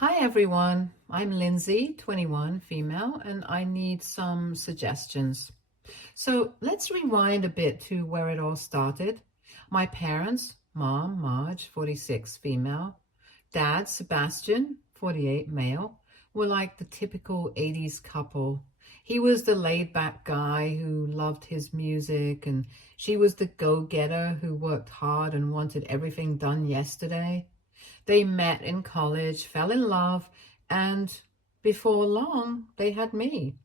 Hi everyone, I'm Lindsay, 21, female, and I need some suggestions. So let's rewind a bit to where it all started. My parents, mom, Marge, 46, female, dad, Sebastian, 48, male, were like the typical 80s couple. He was the laid-back guy who loved his music, and she was the go-getter who worked hard and wanted everything done yesterday. They met in college, fell in love, and before long, they had me.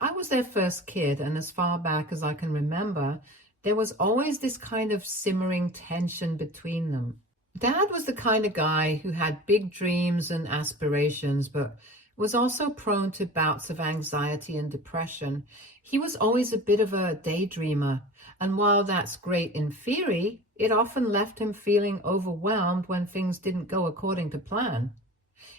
I was their first kid, and as far back as I can remember, there was always this kind of simmering tension between them. Dad was the kind of guy who had big dreams and aspirations, but was also prone to bouts of anxiety and depression. He was always a bit of a daydreamer, and while that's great in theory, it often left him feeling overwhelmed when things didn't go according to plan.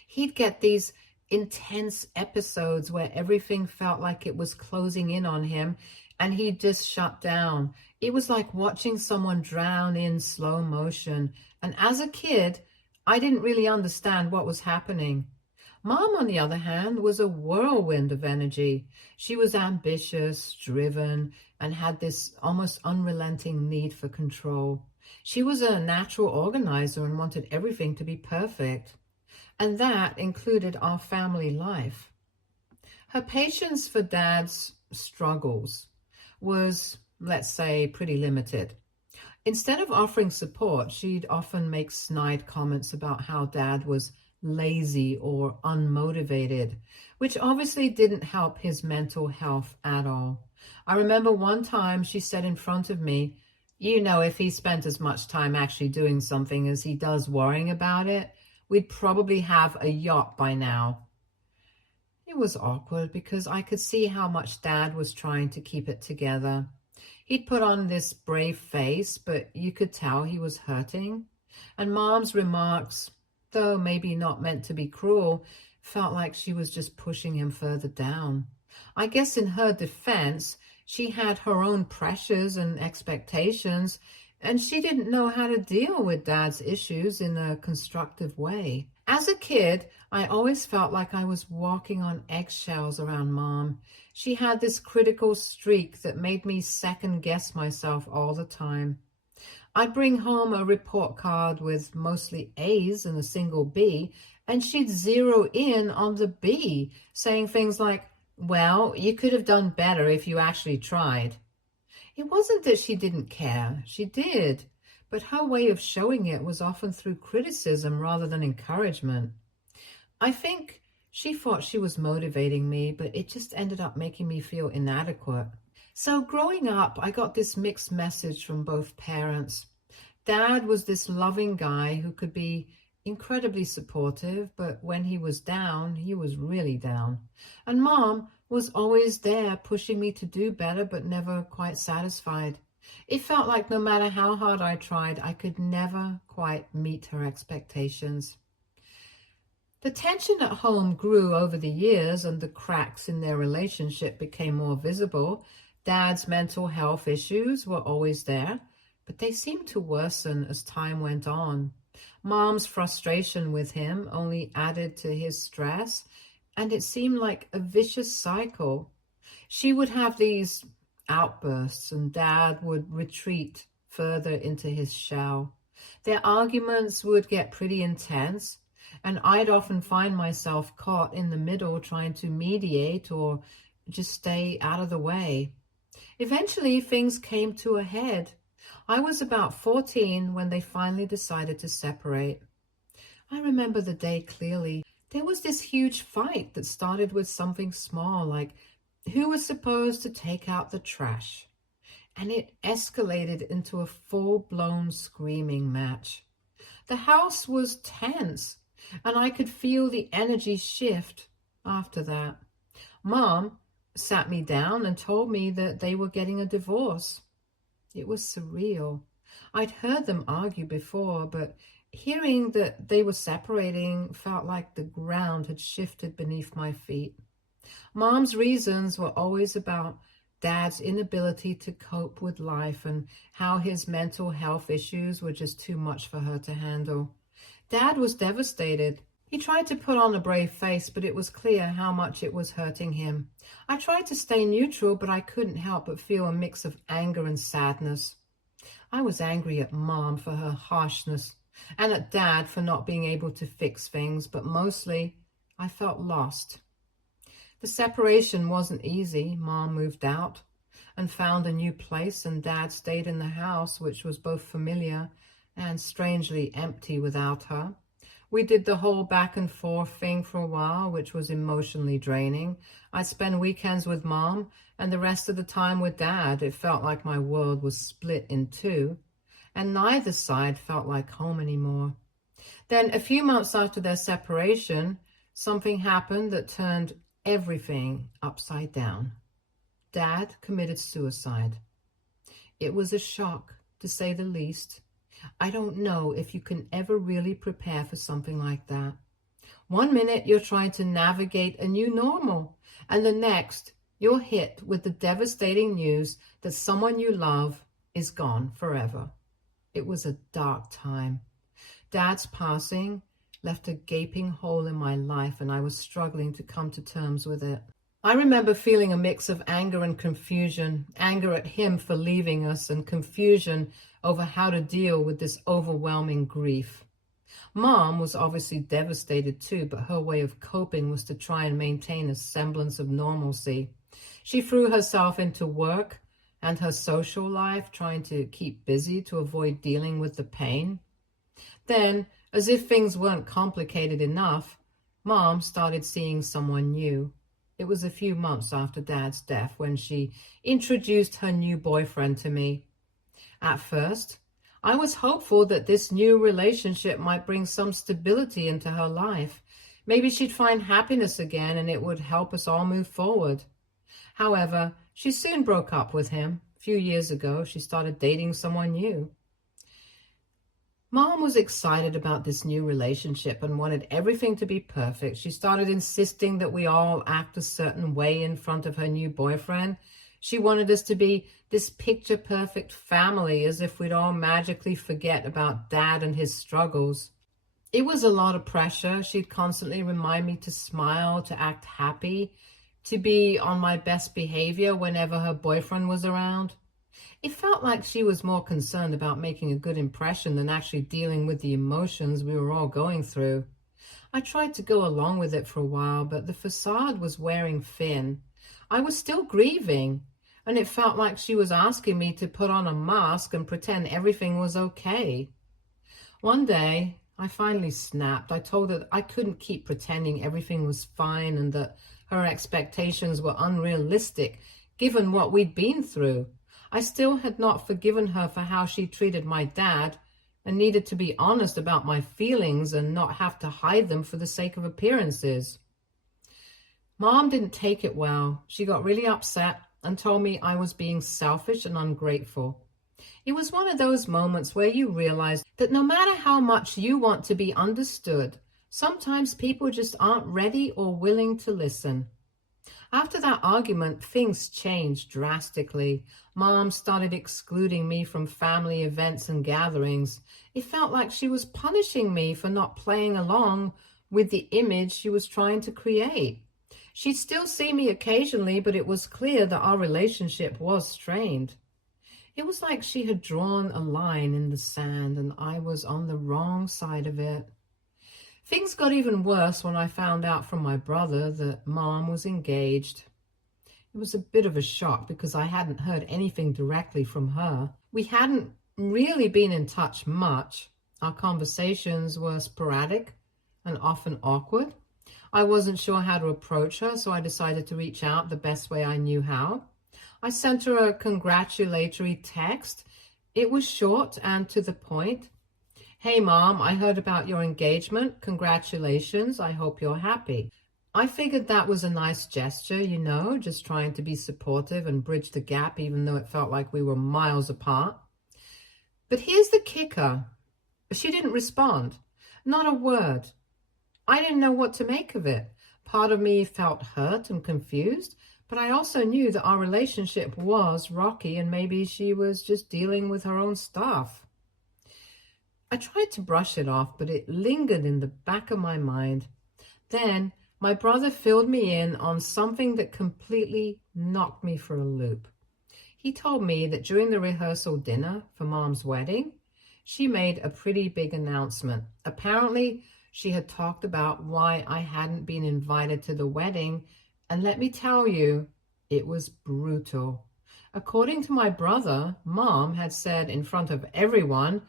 He'd get these intense episodes where everything felt like it was closing in on him and he'd just shut down. It was like watching someone drown in slow motion. And as a kid, I didn't really understand what was happening. Mom, on the other hand, was a whirlwind of energy. She was ambitious, driven, and had this almost unrelenting need for control. She was a natural organizer and wanted everything to be perfect. And that included our family life. Her patience for Dad's struggles was, let's say, pretty limited. Instead of offering support, she'd often make snide comments about how Dad was lazy or unmotivated, which obviously didn't help his mental health at all. I remember one time she said in front of me, if he spent as much time actually doing something as he does worrying about it, we'd probably have a yacht by now. It was awkward because I could see how much Dad was trying to keep it together. He'd put on this brave face, but you could tell he was hurting. And Mom's remarks, though maybe not meant to be cruel, felt like she was just pushing him further down. I guess in her defense, she had her own pressures and expectations, and she didn't know how to deal with Dad's issues in a constructive way. As a kid, I always felt like I was walking on eggshells around Mom. She had this critical streak that made me second guess myself all the time. I'd bring home a report card with mostly A's and a single B, and she'd zero in on the B, saying things like, well, you could have done better if you actually tried. It wasn't that she didn't care. She did. But her way of showing it was often through criticism rather than encouragement. I think she thought she was motivating me, but it just ended up making me feel inadequate. So growing up, I got this mixed message from both parents. Dad was this loving guy who could be incredibly supportive, but when he was down, he was really down. And Mom was always there pushing me to do better, but never quite satisfied. It felt like no matter how hard I tried, I could never quite meet her expectations. The tension at home grew over the years and the cracks in their relationship became more visible. Dad's mental health issues were always there, but they seemed to worsen as time went on. Mom's frustration with him only added to his stress, and it seemed like a vicious cycle. She would have these outbursts, and Dad would retreat further into his shell. Their arguments would get pretty intense, and I'd often find myself caught in the middle trying to mediate or just stay out of the way. Eventually, things came to a head. I was about 14 when they finally decided to separate. I remember the day clearly. There was this huge fight that started with something small, like who was supposed to take out the trash, and it escalated into a full-blown screaming match. The house was tense, and I could feel the energy shift after that. Mom sat me down and told me that they were getting a divorce. It was surreal. I'd heard them argue before, but hearing that they were separating felt like the ground had shifted beneath my feet. Mom's reasons were always about Dad's inability to cope with life and how his mental health issues were just too much for her to handle. Dad was devastated. He tried to put on a brave face, but it was clear how much it was hurting him. I tried to stay neutral, but I couldn't help but feel a mix of anger and sadness. I was angry at Mom for her harshness and at Dad for not being able to fix things, but mostly I felt lost. The separation wasn't easy. Mom moved out and found a new place, and Dad stayed in the house, which was both familiar and strangely empty without her. We did the whole back and forth thing for a while, which was emotionally draining. I'd spend weekends with Mom and the rest of the time with Dad. It felt like my world was split in two, and neither side felt like home anymore. Then, a few months after their separation, something happened that turned everything upside down. Dad committed suicide. It was a shock, to say the least. I don't know if you can ever really prepare for something like that. One minute you're trying to navigate a new normal, and the next you're hit with the devastating news that someone you love is gone forever. It was a dark time. Dad's passing left a gaping hole in my life, and I was struggling to come to terms with it. I remember feeling a mix of anger and confusion, anger at him for leaving us and confusion over how to deal with this overwhelming grief. Mom was obviously devastated too, but her way of coping was to try and maintain a semblance of normalcy. She threw herself into work and her social life, trying to keep busy to avoid dealing with the pain. Then, as if things weren't complicated enough, Mom started seeing someone new. It was a few months after Dad's death when she introduced her new boyfriend to me. At first, I was hopeful that this new relationship might bring some stability into her life. Maybe she'd find happiness again and it would help us all move forward. However, she soon broke up with him. A few years ago, she started dating someone new. Mom was excited about this new relationship and wanted everything to be perfect. She started insisting that we all act a certain way in front of her new boyfriend. She wanted us to be this picture-perfect family, as if we'd all magically forget about Dad and his struggles. It was a lot of pressure. She'd constantly remind me to smile, to act happy, to be on my best behavior whenever her boyfriend was around. It felt like she was more concerned about making a good impression than actually dealing with the emotions we were all going through. I tried to go along with it for a while, but the facade was wearing thin. I was still grieving, and it felt like she was asking me to put on a mask and pretend everything was okay. One day, I finally snapped. I told her that I couldn't keep pretending everything was fine and that her expectations were unrealistic, given what we'd been through. I still had not forgiven her for how she treated my dad and needed to be honest about my feelings and not have to hide them for the sake of appearances. Mom didn't take it well. She got really upset and told me I was being selfish and ungrateful. It was one of those moments where you realize that no matter how much you want to be understood, sometimes people just aren't ready or willing to listen. After that argument, things changed drastically. Mom started excluding me from family events and gatherings. It felt like she was punishing me for not playing along with the image she was trying to create. She'd still see me occasionally, but it was clear that our relationship was strained. It was like she had drawn a line in the sand and I was on the wrong side of it. Things got even worse when I found out from my brother that Mom was engaged. It was a bit of a shock because I hadn't heard anything directly from her. We hadn't really been in touch much. Our conversations were sporadic and often awkward. I wasn't sure how to approach her, so I decided to reach out the best way I knew how. I sent her a congratulatory text. It was short and to the point. "Hey, Mom, I heard about your engagement. Congratulations. I hope you're happy." I figured that was a nice gesture, just trying to be supportive and bridge the gap, even though it felt like we were miles apart. But here's the kicker. She didn't respond. Not a word. I didn't know what to make of it. Part of me felt hurt and confused, but I also knew that our relationship was rocky and maybe she was just dealing with her own stuff. I tried to brush it off, but it lingered in the back of my mind. Then my brother filled me in on something that completely knocked me for a loop. He told me that during the rehearsal dinner for Mom's wedding, she made a pretty big announcement. Apparently, she had talked about why I hadn't been invited to the wedding, and let me tell you, it was brutal. According to my brother, Mom had said in front of everyone,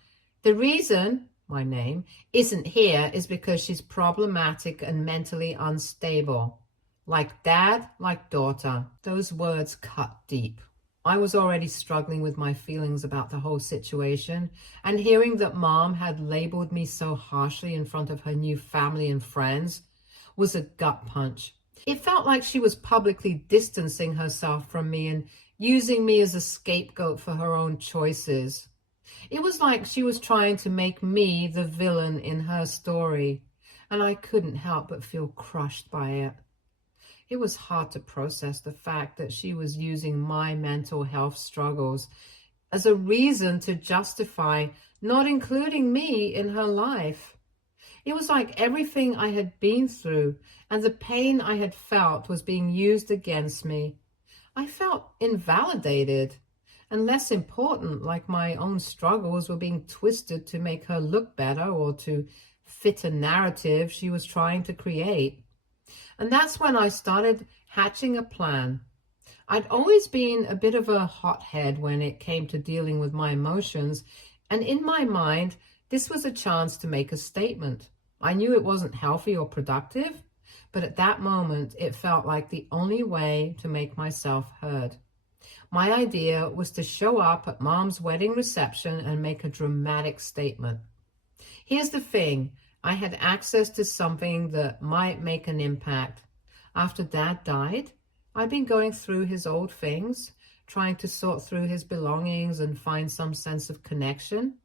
the reason my name isn't here is because she's problematic and mentally unstable. Like dad, like daughter. Those words cut deep. I was already struggling with my feelings about the whole situation, and hearing that Mom had labeled me so harshly in front of her new family and friends was a gut punch. It felt like she was publicly distancing herself from me and using me as a scapegoat for her own choices. It was like she was trying to make me the villain in her story, and I couldn't help but feel crushed by it. It was hard to process the fact that she was using my mental health struggles as a reason to justify not including me in her life. It was like everything I had been through and the pain I had felt was being used against me. I felt invalidated. And less important, like my own struggles were being twisted to make her look better or to fit a narrative she was trying to create. And that's when I started hatching a plan. I'd always been a bit of a hothead when it came to dealing with my emotions, and in my mind, this was a chance to make a statement. I knew it wasn't healthy or productive, but at that moment, it felt like the only way to make myself heard. My idea was to show up at Mom's wedding reception and make a dramatic statement. Here's the thing, I had access to something that might make an impact. After Dad died, I'd been going through his old things, trying to sort through his belongings and find some sense of connection.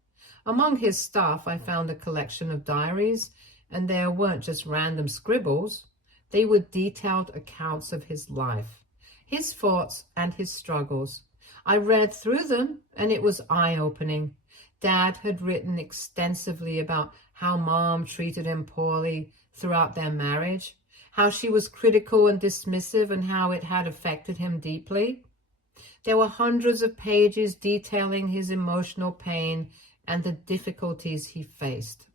Among his stuff, I found a collection of diaries, and there weren't just random scribbles. They were detailed accounts of his life, his thoughts and his struggles. I read through them and it was eye-opening. Dad had written extensively about how Mom treated him poorly throughout their marriage, how she was critical and dismissive and how it had affected him deeply. There were hundreds of pages detailing his emotional pain and the difficulties he faced.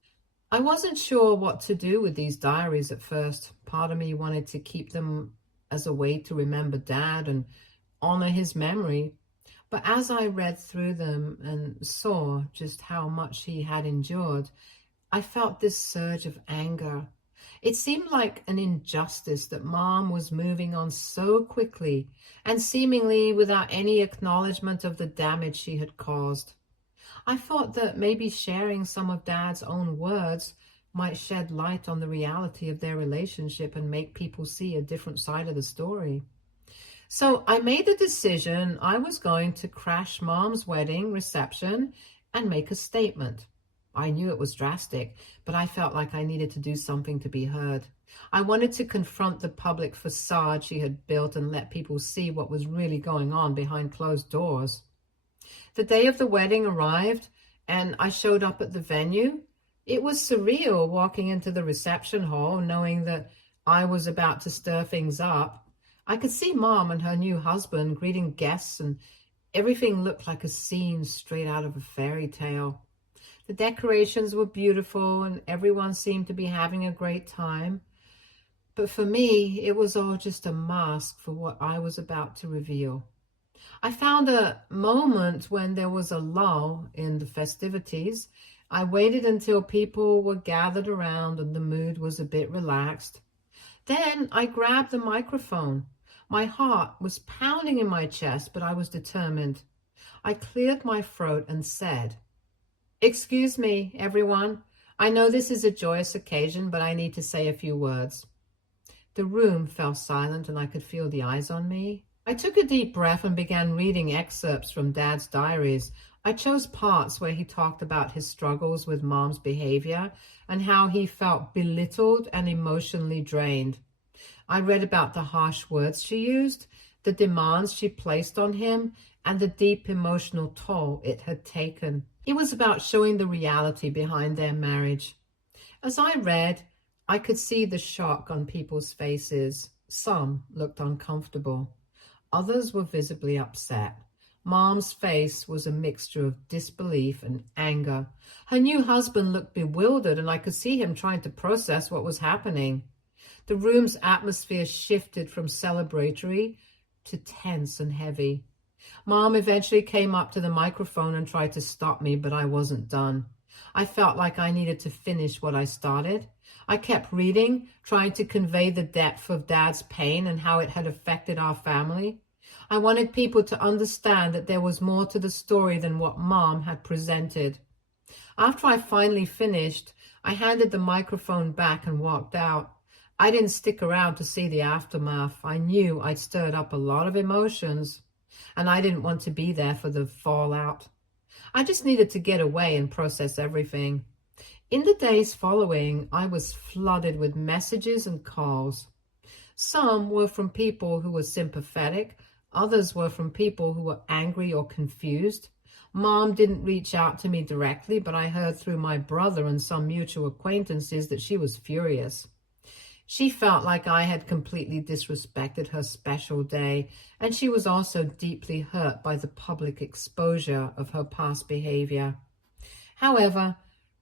I wasn't sure what to do with these diaries at first. Part of me wanted to keep them as a way to remember Dad and honor his memory. But as I read through them and saw just how much he had endured, I felt this surge of anger. It seemed like an injustice that Mom was moving on so quickly and seemingly without any acknowledgement of the damage she had caused. I thought that maybe sharing some of Dad's own words might shed light on the reality of their relationship and make people see a different side of the story. So I made the decision I was going to crash Mom's wedding reception and make a statement. I knew it was drastic, but I felt like I needed to do something to be heard. I wanted to confront the public facade she had built and let people see what was really going on behind closed doors. The day of the wedding arrived and I showed up at the venue. It was surreal walking into the reception hall knowing that I was about to stir things up. I could see Mom and her new husband greeting guests, and everything looked like a scene straight out of a fairy tale. The decorations were beautiful and everyone seemed to be having a great time. But for me, it was all just a mask for what I was about to reveal. I found a moment when there was a lull in the festivities. I waited until people were gathered around and the mood was a bit relaxed. Then I grabbed the microphone. My heart was pounding in my chest, but I was determined. I cleared my throat and said, "Excuse me, everyone. I know this is a joyous occasion, but I need to say a few words." The room fell silent and I could feel the eyes on me. I took a deep breath and began reading excerpts from Dad's diaries. I chose parts where he talked about his struggles with Mom's behavior and how he felt belittled and emotionally drained. I read about the harsh words she used, the demands she placed on him, and the deep emotional toll it had taken. It was about showing the reality behind their marriage. As I read, I could see the shock on people's faces. Some looked uncomfortable. Others were visibly upset. Mom's face was a mixture of disbelief and anger. Her new husband looked bewildered, and I could see him trying to process what was happening. The room's atmosphere shifted from celebratory to tense and heavy. Mom eventually came up to the microphone and tried to stop me, but I wasn't done. I felt like I needed to finish what I started. I kept reading, trying to convey the depth of Dad's pain and how it had affected our family. I wanted people to understand that there was more to the story than what Mom had presented. After I finally finished, I handed the microphone back and walked out. I didn't stick around to see the aftermath. I knew I'd stirred up a lot of emotions, and I didn't want to be there for the fallout. I just needed to get away and process everything. In the days following, I was flooded with messages and calls. Some were from people who were sympathetic. Others were from people who were angry or confused. Mom didn't reach out to me directly, but I heard through my brother and some mutual acquaintances that she was furious. She felt like I had completely disrespected her special day, and she was also deeply hurt by the public exposure of her past behavior. However,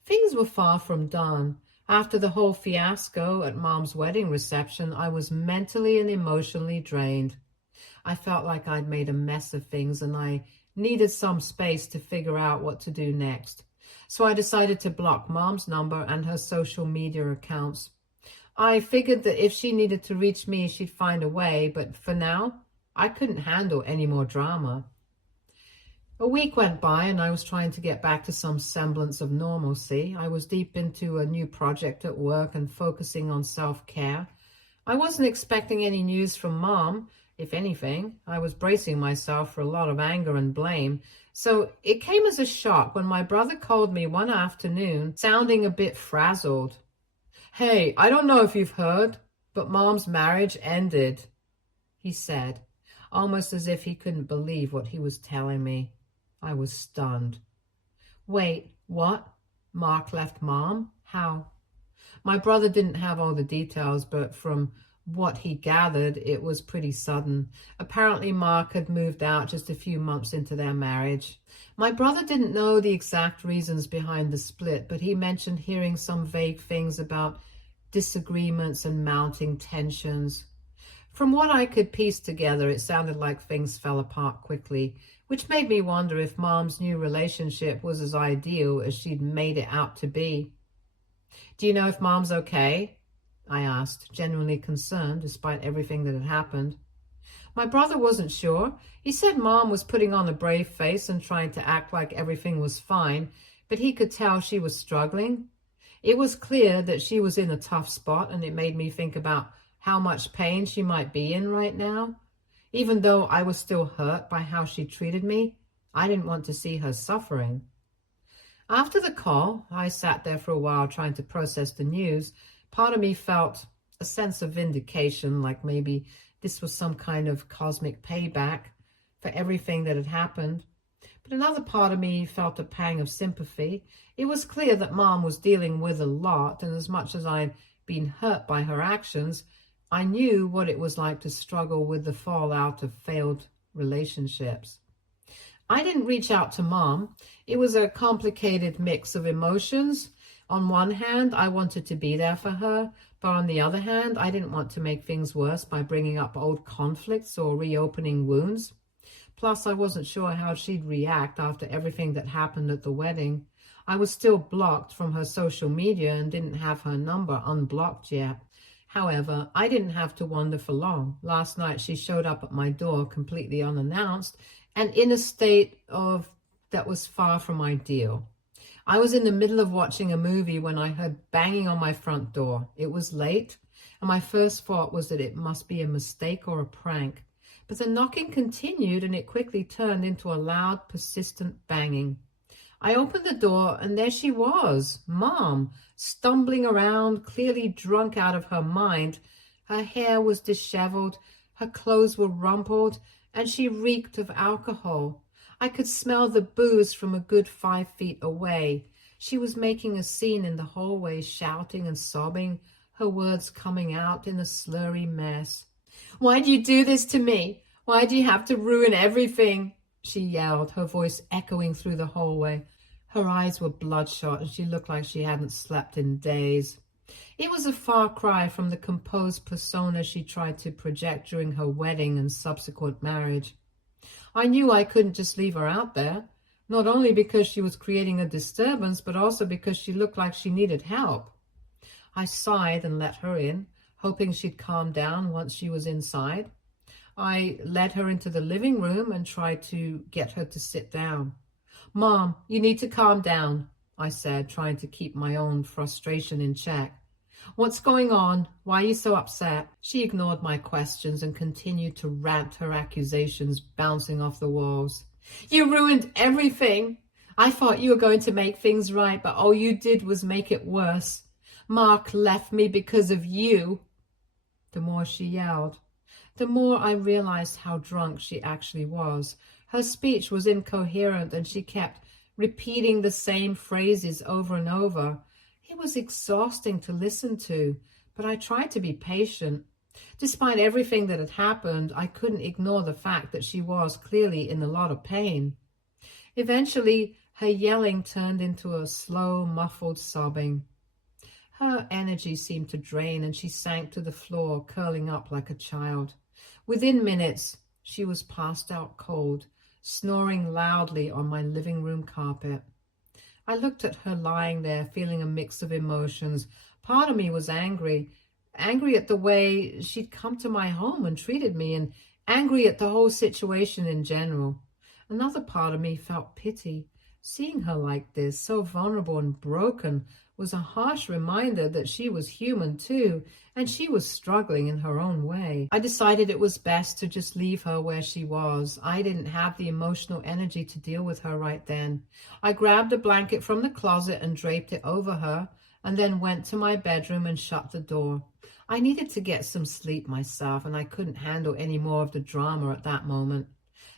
things were far from done. After the whole fiasco at Mom's wedding reception, I was mentally and emotionally drained. I felt like I'd made a mess of things, and I needed some space to figure out what to do next. So I decided to block Mom's number and her social media accounts. I figured that if she needed to reach me, she'd find a way, but for now, I couldn't handle any more drama. A week went by and I was trying to get back to some semblance of normalcy. I was deep into a new project at work and focusing on self-care. I wasn't expecting any news from Mom. If anything, I was bracing myself for a lot of anger and blame. So it came as a shock when my brother called me one afternoon, sounding a bit frazzled. "Hey, I don't know if you've heard, but Mom's marriage ended," he said, almost as if he couldn't believe what he was telling me. I was stunned. "Wait, what? Mark left Mom? How?" My brother didn't have all the details, but from what he gathered, it was pretty sudden. Apparently, Mark had moved out just a few months into their marriage. My brother didn't know the exact reasons behind the split, but he mentioned hearing some vague things about disagreements and mounting tensions. From what I could piece together, it sounded like things fell apart quickly, which made me wonder if Mom's new relationship was as ideal as she'd made it out to be. "Do you know if Mom's okay?" I asked, genuinely concerned despite everything that had happened. My brother wasn't sure. He said Mom was putting on a brave face and trying to act like everything was fine, but he could tell she was struggling. It was clear that she was in a tough spot, and it made me think about how much pain she might be in right now. Even though I was still hurt by how she treated me, I didn't want to see her suffering. After the call, I sat there for a while trying to process the news. Part of me felt a sense of vindication, like maybe this was some kind of cosmic payback for everything that had happened. But another part of me felt a pang of sympathy. It was clear that Mom was dealing with a lot, and as much as I'd been hurt by her actions, I knew what it was like to struggle with the fallout of failed relationships. I didn't reach out to Mom. It was a complicated mix of emotions. On one hand, I wanted to be there for her, but on the other hand, I didn't want to make things worse by bringing up old conflicts or reopening wounds. Plus, I wasn't sure how she'd react after everything that happened at the wedding. I was still blocked from her social media and didn't have her number unblocked yet. However, I didn't have to wonder for long. Last night, she showed up at my door completely unannounced and in a state of that was far from ideal. I was in the middle of watching a movie when I heard banging on my front door. It was late, and my first thought was that it must be a mistake or a prank. But the knocking continued, and it quickly turned into a loud, persistent banging. I opened the door, and there she was, Mom, stumbling around, clearly drunk out of her mind. Her hair was disheveled, her clothes were rumpled, and she reeked of alcohol. I could smell the booze from a good 5 feet away. She was making a scene in the hallway, shouting and sobbing, her words coming out in a slurry mess. "Why do you do this to me? Why do you have to ruin everything?" she yelled, her voice echoing through the hallway. Her eyes were bloodshot and she looked like she hadn't slept in days. It was a far cry from the composed persona she tried to project during her wedding and subsequent marriage. I knew I couldn't just leave her out there, not only because she was creating a disturbance, but also because she looked like she needed help. I sighed and let her in, hoping she'd calm down once she was inside. I led her into the living room and tried to get her to sit down. "Mom, you need to calm down," I said, trying to keep my own frustration in check. "What's going on? Why are you so upset?" She ignored my questions and continued to rant, her accusations bouncing off the walls. "You ruined everything. I thought you were going to make things right, but all you did was make it worse. Mark left me because of you." The more she yelled, the more I realized how drunk she actually was. Her speech was incoherent and she kept repeating the same phrases over and over. It was exhausting to listen to, but I tried to be patient. Despite everything that had happened, I couldn't ignore the fact that she was clearly in a lot of pain. Eventually, her yelling turned into a slow, muffled sobbing. Her energy seemed to drain and she sank to the floor, curling up like a child. Within minutes, she was passed out cold, snoring loudly on my living room carpet. I looked at her lying there, feeling a mix of emotions. Part of me was angry at the way she'd come to my home and treated me, and angry at the whole situation in general. Another part of me felt pity. Seeing her like this, so vulnerable and broken, was a harsh reminder that she was human too, and she was struggling in her own way. I decided it was best to just leave her where she was. I didn't have the emotional energy to deal with her right then. I grabbed a blanket from the closet and draped it over her, and then went to my bedroom and shut the door. I needed to get some sleep myself, and I couldn't handle any more of the drama at that moment.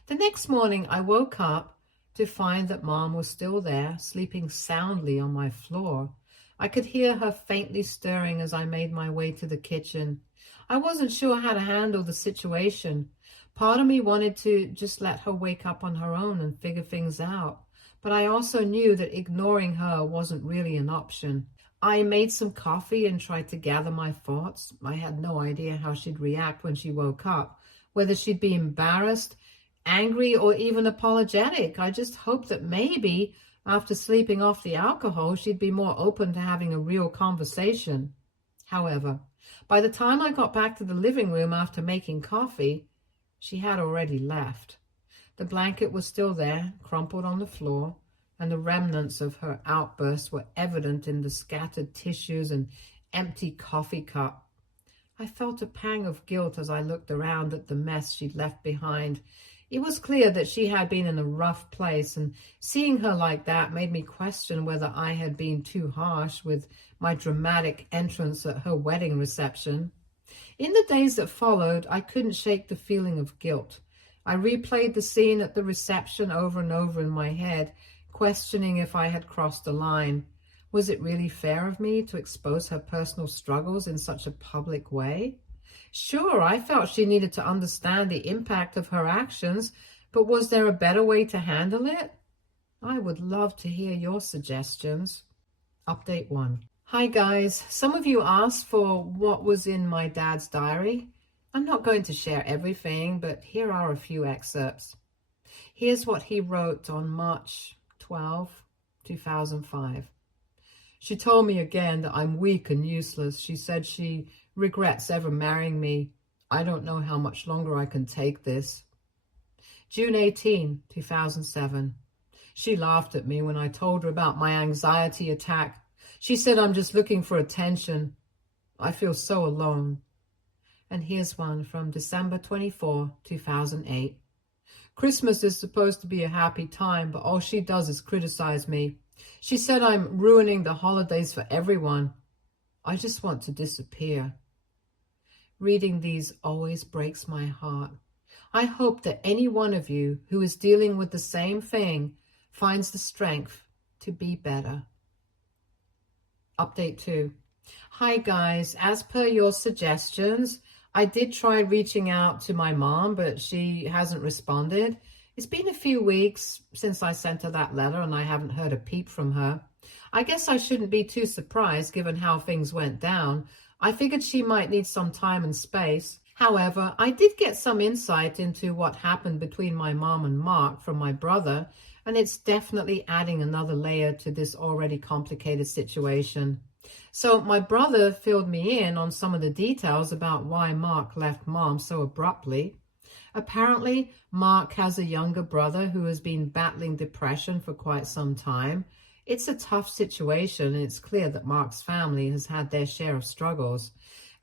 The next morning, I woke up to find that Mom was still there, sleeping soundly on my floor. I could hear her faintly stirring as I made my way to the kitchen. I wasn't sure how to handle the situation. Part of me wanted to just let her wake up on her own and figure things out, but I also knew that ignoring her wasn't really an option. I made some coffee and tried to gather my thoughts. I had no idea how she'd react when she woke up, whether she'd be embarrassed, angry, or even apologetic. I just hoped that maybe after sleeping off the alcohol, she'd be more open to having a real conversation. However, by the time I got back to the living room after making coffee, she had already left. The blanket was still there, crumpled on the floor, and the remnants of her outburst were evident in the scattered tissues and empty coffee cup. I felt a pang of guilt as I looked around at the mess she'd left behind. It was clear that she had been in a rough place, and seeing her like that made me question whether I had been too harsh with my dramatic entrance at her wedding reception. In the days that followed, I couldn't shake the feeling of guilt. I replayed the scene at the reception over and over in my head, questioning if I had crossed a line. Was it really fair of me to expose her personal struggles in such a public way? Sure, I felt she needed to understand the impact of her actions, but was there a better way to handle it? I would love to hear your suggestions. Update 1. Hi guys, some of you asked for what was in my dad's diary. I'm not going to share everything, but here are a few excerpts. Here's what he wrote on March 12, 2005. She told me again that I'm weak and useless. She said she regrets ever marrying me. I don't know how much longer I can take this. June 18, 2007. She laughed at me when I told her about my anxiety attack. She said I'm just looking for attention. I feel so alone. And here's one from December 24, 2008. Christmas is supposed to be a happy time, but all she does is criticize me. She said I'm ruining the holidays for everyone. I just want to disappear. Reading these always breaks my heart. I hope that any one of you who is dealing with the same thing finds the strength to be better. Update 2. Hi guys, as per your suggestions, I did try reaching out to my mom, but she hasn't responded. It's been a few weeks since I sent her that letter and I haven't heard a peep from her. I guess I shouldn't be too surprised given how things went down. I figured she might need some time and space. However, I did get some insight into what happened between my mom and Mark from my brother, and it's definitely adding another layer to this already complicated situation. So my brother filled me in on some of the details about why Mark left mom so abruptly. Apparently, Mark has a younger brother who has been battling depression for quite some time. It's a tough situation, and it's clear that Mark's family has had their share of struggles.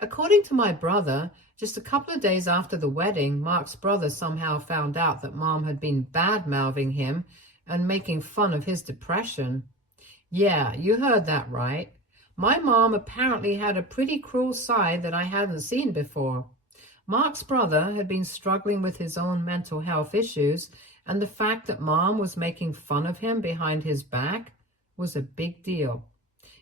According to my brother, just a couple of days after the wedding, Mark's brother somehow found out that mom had been bad-mouthing him and making fun of his depression. Yeah, you heard that right. My mom apparently had a pretty cruel side that I hadn't seen before. Mark's brother had been struggling with his own mental health issues, and the fact that mom was making fun of him behind his back was a big deal.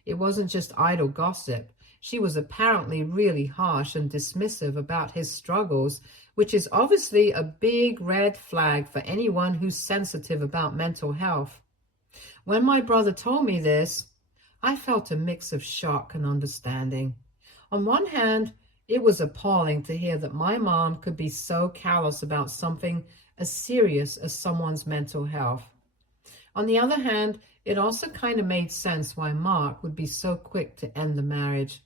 It wasn't just idle gossip. She was apparently really harsh and dismissive about his struggles, which is obviously a big red flag for anyone who's sensitive about mental health. When my brother told me this, I felt a mix of shock and understanding. On one hand, it was appalling to hear that my mom could be so callous about something as serious as someone's mental health. On the other hand, it also kind of made sense why Mark would be so quick to end the marriage.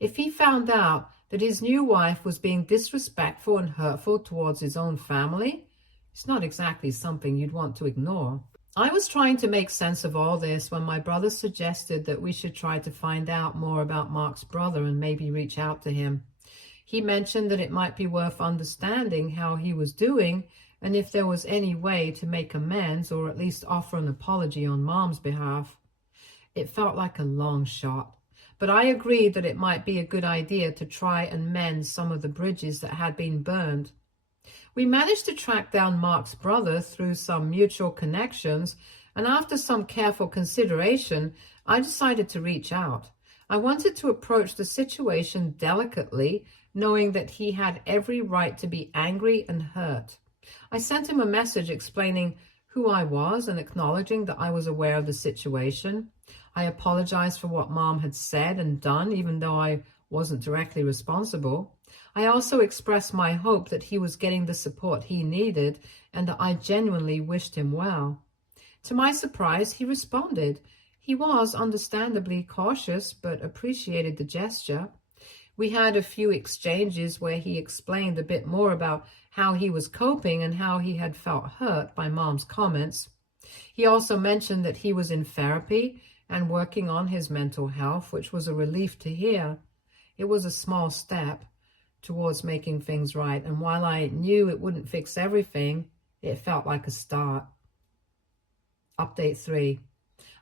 If he found out that his new wife was being disrespectful and hurtful towards his own family, it's not exactly something you'd want to ignore. I was trying to make sense of all this when my brother suggested that we should try to find out more about Mark's brother and maybe reach out to him. He mentioned that it might be worth understanding how he was doing and if there was any way to make amends or at least offer an apology on mom's behalf. It felt like a long shot, but I agreed that it might be a good idea to try and mend some of the bridges that had been burned. We managed to track down Mark's brother through some mutual connections, and after some careful consideration, I decided to reach out. I wanted to approach the situation delicately, knowing that he had every right to be angry and hurt. I sent him a message explaining who I was and acknowledging that I was aware of the situation. I apologized for what Mom had said and done, even though I wasn't directly responsible. I also expressed my hope that he was getting the support he needed and that I genuinely wished him well. To my surprise, he responded. He was understandably cautious, but appreciated the gesture. We had a few exchanges where he explained a bit more about how he was coping and how he had felt hurt by Mom's comments. He also mentioned that he was in therapy and working on his mental health, which was a relief to hear. It was a small step towards making things right, and while I knew it wouldn't fix everything, it felt like a start. Update 3.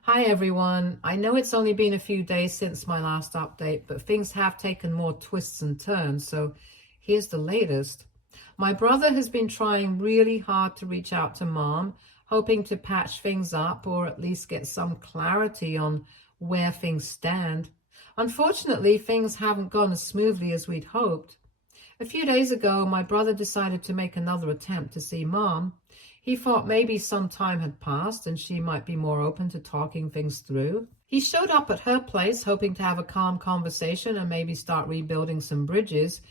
Hi everyone. I know it's only been a few days since my last update, but things have taken more twists and turns, so here's the latest. My brother has been trying really hard to reach out to Mom, hoping to patch things up or at least get some clarity on where things stand. Unfortunately, things haven't gone as smoothly as we'd hoped. A few days ago, my brother decided to make another attempt to see Mom. He thought maybe some time had passed and she might be more open to talking things through. He showed up at her place hoping to have a calm conversation and maybe start rebuilding some bridges.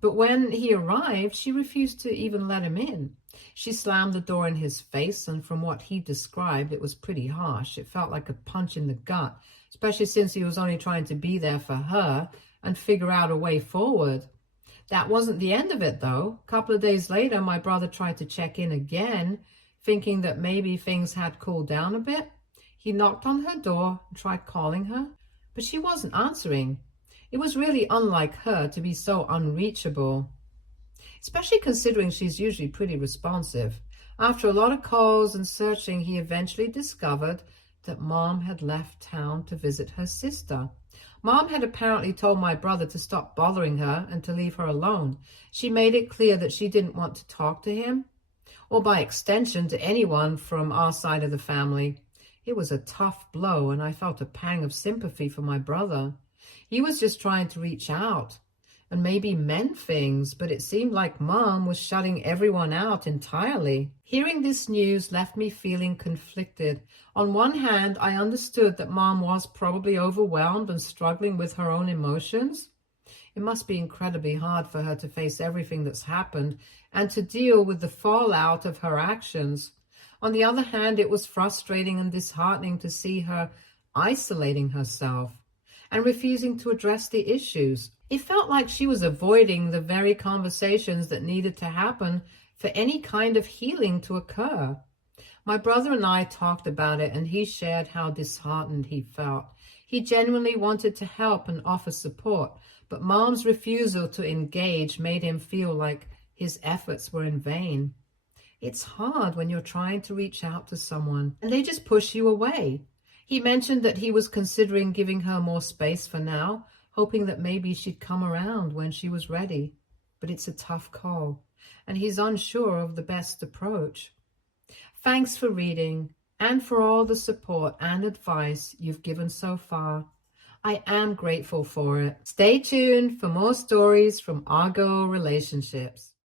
But when he arrived, she refused to even let him in. She slammed the door in his face, and from what he described, it was pretty harsh. It felt like a punch in the gut, especially since he was only trying to be there for her and figure out a way forward. That wasn't the end of it, though. A couple of days later, my brother tried to check in again, thinking that maybe things had cooled down a bit. He knocked on her door and tried calling her, but she wasn't answering. It was really unlike her to be so unreachable, especially considering she's usually pretty responsive. After a lot of calls and searching, he eventually discovered that Mom had left town to visit her sister. Mom had apparently told my brother to stop bothering her and to leave her alone. She made it clear that she didn't want to talk to him, or by extension to anyone from our side of the family. It was a tough blow, and I felt a pang of sympathy for my brother. He was just trying to reach out and maybe mend things, but it seemed like Mom was shutting everyone out entirely. Hearing this news left me feeling conflicted. On one hand, I understood that Mom was probably overwhelmed and struggling with her own emotions. It must be incredibly hard for her to face everything that's happened and to deal with the fallout of her actions. On the other hand, it was frustrating and disheartening to see her isolating herself and refusing to address the issues. It felt like she was avoiding the very conversations that needed to happen for any kind of healing to occur. My brother and I talked about it, and he shared how disheartened he felt. He genuinely wanted to help and offer support, but Mom's refusal to engage made him feel like his efforts were in vain. It's hard when you're trying to reach out to someone and they just push you away. He mentioned that he was considering giving her more space for now, hoping that maybe she'd come around when she was ready. But it's a tough call, and he's unsure of the best approach. Thanks for reading and for all the support and advice you've given so far. I am grateful for it. Stay tuned for more stories from Argo Relationships.